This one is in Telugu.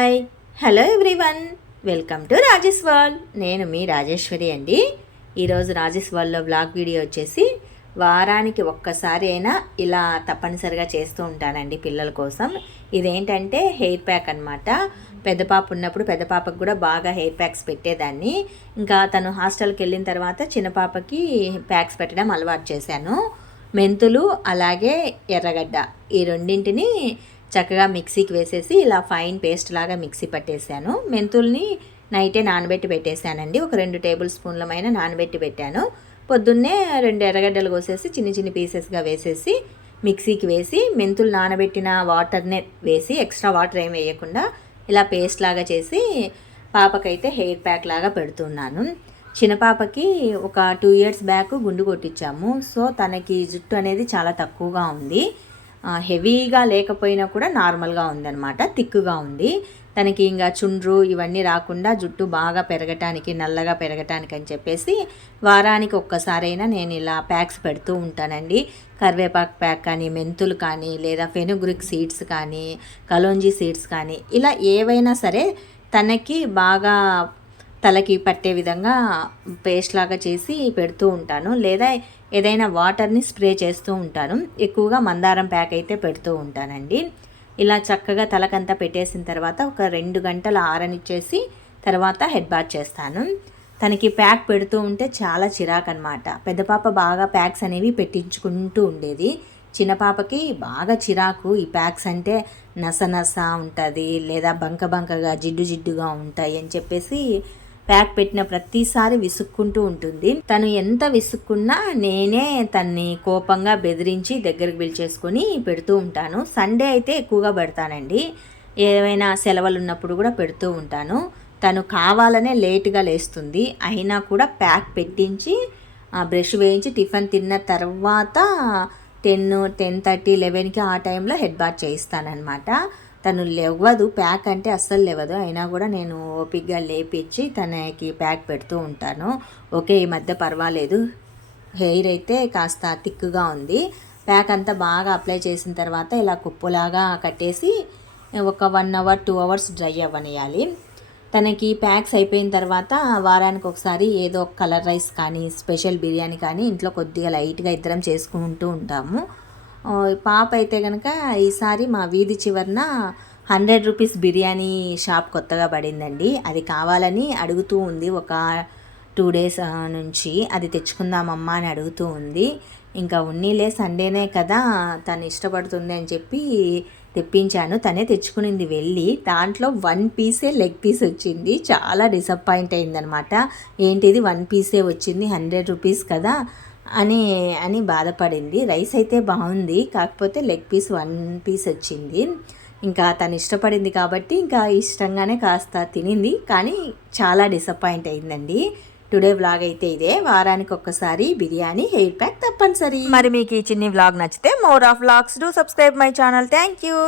Hi hello everyone welcome to Rajesh world నేను మీ రాజేశ్వరి అండి. ఈరోజు రాజేష్ వరల్డ్లో బ్లాగ్ వీడియో వచ్చేసి వారానికి ఒక్కసారి అయినా ఇలా తప్పనిసరిగా చేస్తూ ఉంటానండి పిల్లల కోసం. ఇదేంటంటే హెయిర్ ప్యాక్ అనమాట పెద్ద పాప ఉన్నప్పుడు పెద్ద పాపకు కూడా బాగా హెయిర్ ప్యాక్స్ పెట్టేదాన్ని. ఇంకా తను హాస్టల్కి వెళ్ళిన తర్వాత చిన్న పాపకి ప్యాక్స్ పెట్టడం అలవాటు చేశాను. మెంతులు అలాగే ఎర్రగడ్డ ఈ రెండింటిని చక్కగా మిక్సీకి వేసేసి ఇలా ఫైన్ పేస్ట్ లాగా మిక్సీ పట్టేశాను మెంతుల్ని నైటే నానబెట్టి పెట్టేశానండి ఒక రెండు టేబుల్ స్పూన్లమైన నానబెట్టి పెట్టాను. పొద్దున్నే రెండు ఎర్రగడ్డలు కోసేసి చిన్న చిన్న పీసెస్గా వేసేసి మిక్సీకి వేసి మెంతులు నానబెట్టిన వాటర్నే వేసి ఎక్స్ట్రా వాటర్ ఏం వేయకుండా ఇలా పేస్ట్ లాగా చేసి పాపకైతే హెయిర్ ప్యాక్ లాగా పెడుతున్నాను. చిన్న పాపకి ఒక టూ ఇయర్స్ బ్యాక్ గుండు కొట్టించాము. సో తనకి జుట్టు అనేది చాలా తక్కువగా ఉంది. హెవీగా లేకపోయినా కూడా నార్మల్గా ఉందన్నమాట తిక్కుగా ఉంది. తనకి ఇంకా చుండ్రు ఇవన్నీ రాకుండా జుట్టు బాగా పెరగటానికి నల్లగా పెరగటానికి అని చెప్పేసి వారానికి ఒక్కసారైనా నేను ఇలా ప్యాక్స్ పెడుతూ ఉంటానండి. కరివేపాకు ప్యాక్ కానీ మెంతులు కానీ లేదా ఫెనుగ్రిక్ సీడ్స్ కానీ కలోంజీ సీడ్స్ కానీ ఇలా ఏవైనా సరే తనకి బాగా తలకి పట్టే విధంగా పేస్ట్ లాగా చేసి పెడుతూ ఉంటాను. లేదా ఏదైనా వాటర్ని స్ప్రే చేస్తూ ఉంటాను. ఎక్కువగా మందారం ప్యాక్ అయితే పెడుతూ ఉంటానండి. ఇలా చక్కగా తలకంతా పెట్టేసిన తర్వాత ఒక రెండు గంటలు ఆరనిచ్చేసి తర్వాత హెడ్ బాత్ చేస్తాను. తనకి ప్యాక్ పెడుతూ ఉంటే చాలా చిరాకు అనమాట పెద్ద పాప బాగా ప్యాక్స్ అనేవి పెట్టించుకుంటూ ఉండేది. చిన్న పాపకి బాగా చిరాకు. ఈ ప్యాక్స్ అంటే నస నస ఉంటుంది లేదా బంక బంకగా జిడ్డు జిడ్డుగా ఉంటాయి అని చెప్పేసి ప్యాక్ పెట్టిన ప్రతిసారి విసుక్కుంటూ ఉంటుంది. తను ఎంత విసుక్కున్నా నేనే తన్ని కోపంగా బెదిరించి దగ్గరికి పిలిచేసుకొని పెడుతూ ఉంటాను. సండే అయితే ఎక్కువగా పెడతానండి. ఏవైనా సెలవులు ఉన్నప్పుడు కూడా పెడుతూ ఉంటాను. తను కావాలనే లేట్గా లేస్తుంది. అయినా కూడా ప్యాక్ పెట్టించి బ్రష్ వేయించి టిఫిన్ తిన్న తర్వాత టెన్ టెన్ థర్టీ లెవెన్కి ఆ టైంలో హెడ్ బాత్ చేయిస్తానమాట తను లేవదు ప్యాక్ అంటే అస్సలు లేవదు అయినా కూడా నేను ఓపిక్గా లేపించి తనకి ప్యాక్ పెడుతూ ఉంటాను. ఓకే ఈ మధ్య పర్వాలేదు. హెయిర్ అయితే కాస్త థిక్గా ఉంది. ప్యాక్ అంతా బాగా అప్లై చేసిన తర్వాత ఇలా కుప్పులాగా కట్టేసి ఒక one hour two hours dry అవ్వనియాలి తనకి ప్యాక్స్ అయిపోయిన తర్వాత వారానికి ఒకసారి ఏదో కలర్ రైస్ కానీ స్పెషల్ బిర్యానీ కానీ ఇంట్లో కొద్దిగా లైట్గా ఇద్దరం చేసుకుంటూ ఉంటాము. పాప అయితే కనుక ఈసారి మా వీధి చివరన హండ్రెడ్ రూపీస్ బిర్యానీ షాప్ కొత్తగా పడిందండి. అది కావాలని అడుగుతూ ఉంది. ఒక టూ డేస్ నుంచి అది తెచ్చుకుందామమ్మా అని అడుగుతూ ఉంది. ఇంకా ఉన్నీలే సండేనే కదా తను ఇష్టపడుతుంది అని చెప్పి తెప్పించాను. తనే తెచ్చుకునింది వెళ్ళి. దాంట్లో వన్ పీసే లెగ్ పీస్ వచ్చింది. చాలా డిసప్పాయింట్ అయిందనమాట. ఏంటిది? వన్ పీసే వచ్చింది. హండ్రెడ్ రూపీస్ కదా. అని అని బాధపడింది. రైస్ అయితే బాగుంది. కాకపోతే లెగ్ పీస్ వన్ పీస్ వచ్చింది. ఇంకా తను ఇష్టపడింది కాబట్టి ఇంకా ఇష్టంగానే కాస్త తినింది. కానీ చాలా డిసప్పాయింట్ అయిందండి. టుడే వ్లాగ్ అయితే ఇదే. వారానికి ఒక్కసారి బిర్యానీ హెయిర్ ప్యాక్ తప్పనిసరి. మరి మీకు ఈ చిన్ని వ్లాగ్ నచ్చితే more of vlogs do subscribe my channel. Thank you.